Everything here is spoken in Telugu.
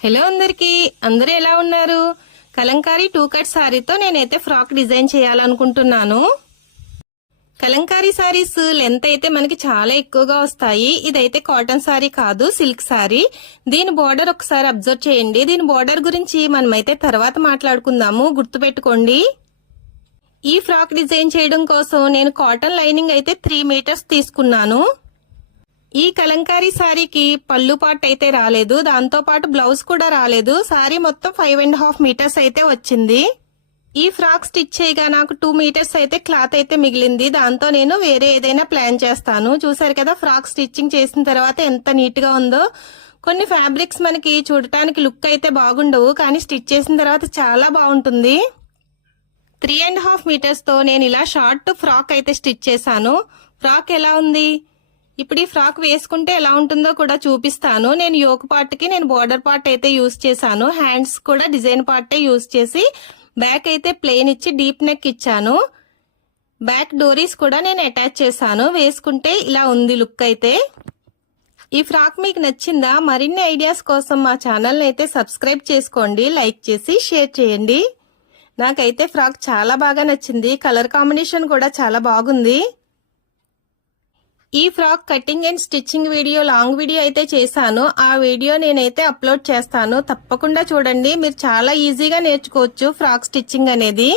హలో అందరూ ఎలా ఉన్నారు? కలంకారీ 2 కట్ సారీతో నేనైతే ఫ్రాక్ డిజైన్ చేయాలనుకుంటున్నాను. కలంకారీ సారీస్ లెంత్ అయితే మనకి చాలా ఎక్కువగా వస్తాయి. ఇదైతే కాటన్ సారీ కాదు, సిల్క్ సారీ. దీని బోర్డర్ ఒకసారి అబ్జర్వ్ చేయండి. దీని బోర్డర్ గురించి మనమైతే తర్వాత మాట్లాడుకుందాము, గుర్తుపెట్టుకోండి. ఈ ఫ్రాక్ డిజైన్ చేయడం కోసం నేను కాటన్ లైనింగ్ అయితే 3 మీటర్స్ తీసుకున్నాను. ఈ కలంకారీ సారీకి పళ్ళు పార్ట్ అయితే రాలేదు, దాంతో పాటు బ్లౌజ్ కూడా రాలేదు. సారీ మొత్తం 5.5 మీటర్స్ అయితే వచ్చింది. ఈ ఫ్రాక్ స్టిచ్ చేయగా నాకు 2 మీటర్స్ అయితే క్లాత్ అయితే మిగిలింది. దాంతో నేను వేరే ఏదైనా ప్లాన్ చేస్తాను. చూసారు కదా ఫ్రాక్ స్టిచ్చింగ్ చేసిన తర్వాత ఎంత నీట్ గా ఉందో. కొన్ని ఫ్యాబ్రిక్స్ మనకి చూడటానికి లుక్ అయితే బాగుండవు, కానీ స్టిచ్ చేసిన తర్వాత చాలా బాగుంటుంది. 3.5 మీటర్స్ తో నేను ఇలా షార్ట్ ఫ్రాక్ అయితే స్టిచ్ చేశాను. ఫ్రాక్ ఎలా ఉంది? ఇప్పుడు ఈ ఫ్రాక్ వేసుకుంటే ఎలా ఉంటుందో కూడా చూపిస్తాను. నేను యోక్ పార్ట్ కి నేను బోర్డర్ పార్ట్ అయితే యూజ్ చేశాను. హ్యాండ్స్ కూడా డిజైన్ పార్టే యూజ్ చేసి బ్యాక్ అయితే ప్లెయిన్ ఇచ్చి డీప్ నెక్ ఇచ్చాను. బ్యాక్ డోరీస్ కూడా నేను అటాచ్ చేశాను. వేసుకుంటే ఇలా ఉంది లుక్ అయితే. ఈ ఫ్రాక్ మీకు నచ్చిందా? మరిన్ని ఐడియాస్ కోసం మా ఛానల్ అయితే సబ్స్క్రైబ్ చేసుకోండి, లైక్ చేసి షేర్ చేయండి. నాకైతే ఫ్రాక్ చాలా బాగా నచ్చింది. కలర్ కాంబినేషన్ కూడా చాలా బాగుంది. ఈ frock cutting and stitching video long video అయితే చేశాను. ఆ వీడియో నేనైతే అప్లోడ్ చేస్తాను, తప్పకుండా చూడండి. మీరు చాలా ఈజీగా నేర్చుకోవచ్చు ఫ్రాక్ స్టిచ్చింగ్ అనేది.